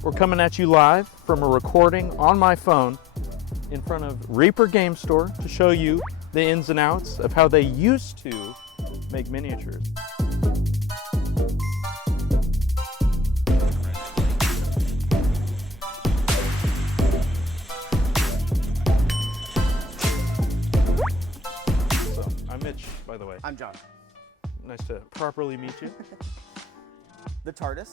We're coming at you live from a recording on my phone in front of Reaper Game Store to show you the ins and outs of how they used to make miniatures. So, I'm Mitch, by the way. I'm John. Nice to properly meet you. The TARDIS.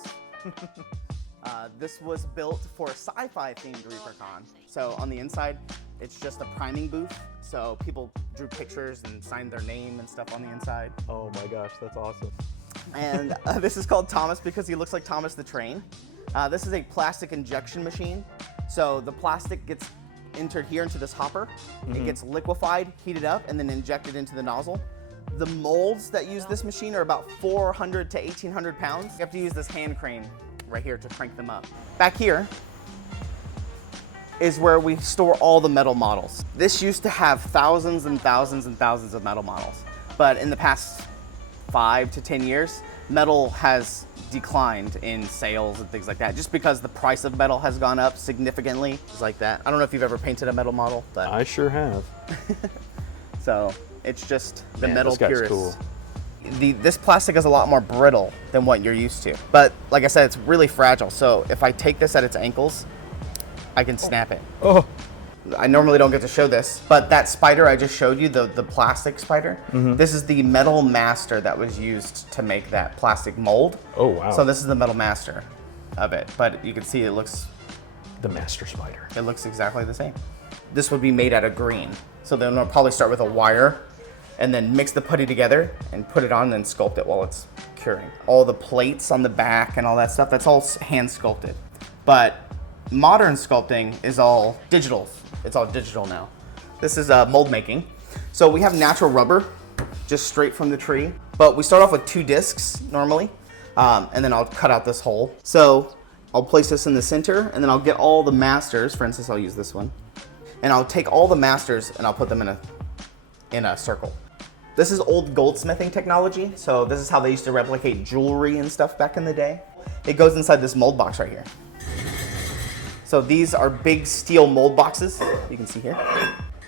This was built for a sci-fi themed ReaperCon. So on the inside, it's just a priming booth. So people drew pictures and signed their name and stuff on the inside. Oh my gosh, that's awesome. And this is called Thomas because he looks like Thomas the Train. This is a plastic injection machine. So the plastic gets entered here into this hopper. It gets liquefied, heated up, and then injected into the nozzle. The molds that use this machine are about 400 to 1,800 pounds. You have to use this hand crane right here to crank them up. Back here is where we store all the metal models. This used to have thousands and thousands and thousands of metal models, but in the past 5 to 10 years, metal has declined in sales and things like that, just because the price of metal has gone up significantly. It's like that. I don't know if you've ever painted a metal model, but I sure have. So it's just the Man, metal this guy's purists. cool. This plastic is a lot more brittle than what you're used to. But like I said, it's really fragile. So if I take this at its ankles, I can snap it. Oh. I normally don't get to show this, but that spider I just showed you, the plastic spider, this is the metal master that was used to make that plastic mold. Oh, wow. So this is the metal master of it. But you can see it looks Master Spider. It looks exactly the same. This would be made out of green. So then we'll probably start with a wire and then mix the putty together and put it on and then sculpt it while it's curing. All the plates on the back and all that stuff, that's all hand sculpted. But modern sculpting is all digital. It's all digital now. This is mold making. So we have natural rubber, just straight from the tree. But we start off with 2 discs normally, and then I'll cut out this hole. So I'll place this in the center, and then I'll get all the masters. For instance, I'll use this one. And I'll take all the masters and I'll put them in a circle. This is old goldsmithing technology. So this is how they used to replicate jewelry and stuff back in the day. It goes inside this mold box right here. So these are big steel mold boxes. You can see here.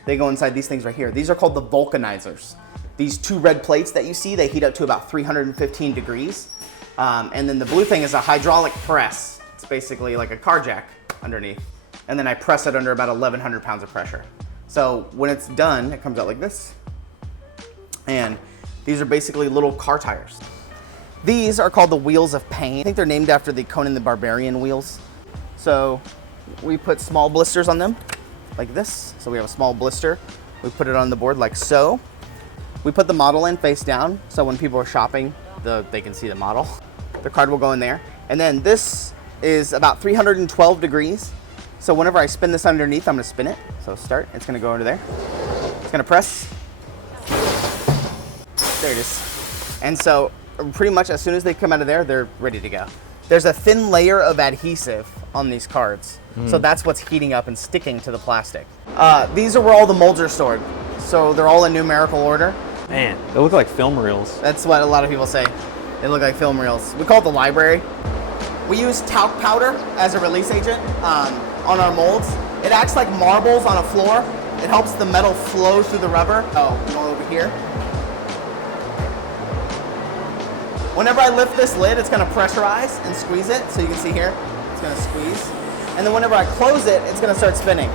They go inside these things right here. These are called the vulcanizers. These 2 red plates that you see, they heat up to about 315 degrees. And then the blue thing is a hydraulic press. It's basically like a car jack underneath. And then I press it under about 1,100 pounds of pressure. So when it's done, it comes out like this. And these are basically little car tires. These are called the wheels of pain. I think they're named after the Conan the Barbarian wheels. So we put small blisters on them, like this. So we have a small blister. We put it on the board like so. We put the model in face down, so when people are shopping, they can see the model. The card will go in there. And then this is about 312 degrees. So whenever I spin this underneath, I'm gonna spin it. So start, it's gonna go under there. It's gonna press. There it is. And so pretty much as soon as they come out of there, they're ready to go. There's a thin layer of adhesive on these cards. So that's what's heating up and sticking to the plastic. These are where all the molds are stored. So they're all in numerical order. Man, they look like film reels. That's what a lot of people say. They look like film reels. We call it the library. We use talc powder as a release agent on our molds. It acts like marbles on a floor. It helps the metal flow through the rubber. Oh, going over here. Whenever I lift this lid, it's gonna pressurize and squeeze it. So you can see here, it's gonna squeeze. And then whenever I close it, it's gonna start spinning.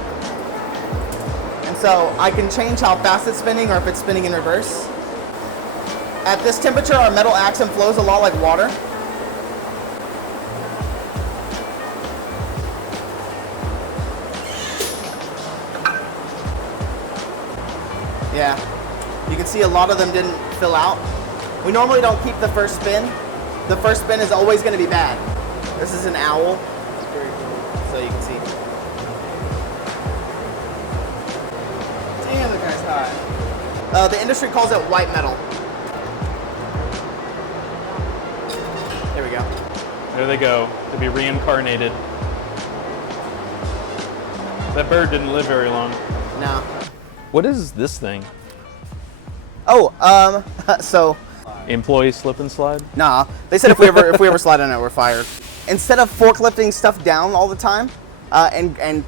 And so I can change how fast it's spinning or if it's spinning in reverse. At this temperature, our metal acts and flows a lot like water. Yeah, you can see a lot of them didn't fill out. We normally don't keep the first spin. The first spin is always going to be bad. This is an owl. Very cool. So you can see. Damn, the guy's hot. The industry calls it white metal. There we go. There they go, to be reincarnated. That bird didn't live very long. No. What is this thing? Oh, so Employee slip and slide? nah. They said if we ever slide on it, we're fired. instead of forklifting stuff down all the time and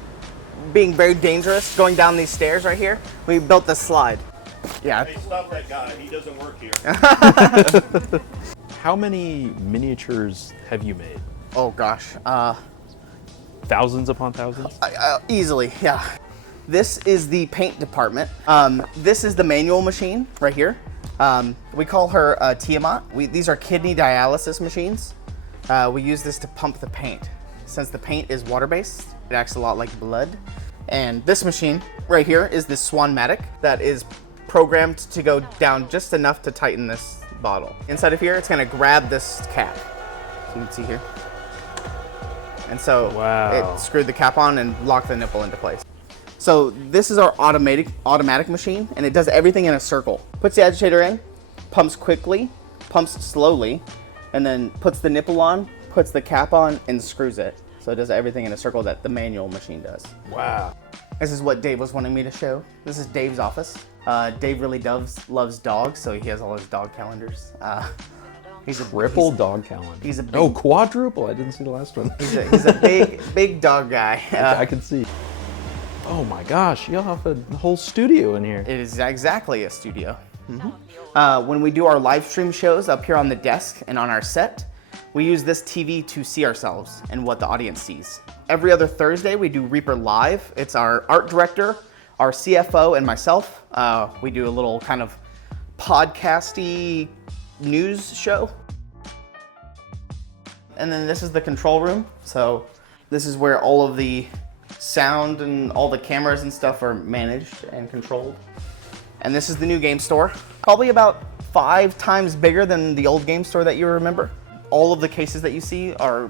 being very dangerous going down these stairs right here, we built this slide. Yeah. Hey, stop that guy. He doesn't work here. How many miniatures have you made? Oh gosh. Thousands upon thousands? Easily, yeah. This is the paint department. This is the manual machine right here. We call her Tiamat. These are kidney dialysis machines. We use this to pump the paint. Since the paint is water-based, it acts a lot like blood. And this machine right here is the Swanmatic that is programmed to go down just enough to tighten this bottle. Inside of here, it's gonna grab this cap. So you can see here. And so wow. It screwed the cap on and locked the nipple into place. So this is our automatic machine, and it does everything in a circle. Puts the agitator in, pumps quickly, pumps slowly, and then puts the nipple on, puts the cap on, and screws it. So it does everything in a circle that the manual machine does. Wow. This is what Dave was wanting me to show. This is Dave's office. Dave really loves dogs, so he has all his dog calendars. He's a Triple dog calendar. He's a big, no, quadruple. I didn't see the last one. He's a big dog guy. I can see. Oh my gosh, y'all have a whole studio in here. It is exactly a studio. Mm-hmm. When we do our live stream shows up here on the desk and on our set, we use this TV to see ourselves and what the audience sees. Every other Thursday, we do Reaper Live. It's our art director, our CFO, and myself. We do a little kind of podcasty news show. And then this is the control room. So this is where all of the sound and all the cameras and stuff are managed and controlled. And this is the new game store. Probably about 5 times bigger than the old game store that you remember. All of the cases that you see are,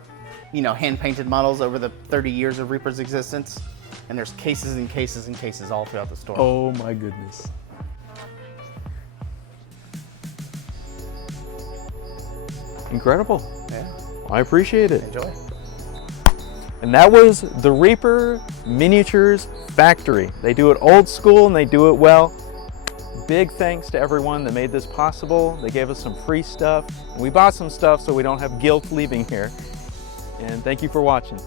hand-painted models over the 30 years of Reaper's existence. And there's cases and cases and cases all throughout the store. Oh my goodness. Incredible. Yeah. I appreciate it. Enjoy. And that was the Reaper Miniatures Factory. They do it old school and they do it well. Big thanks to everyone that made this possible. They gave us some free stuff. We bought some stuff so we don't have guilt leaving here. And thank you for watching.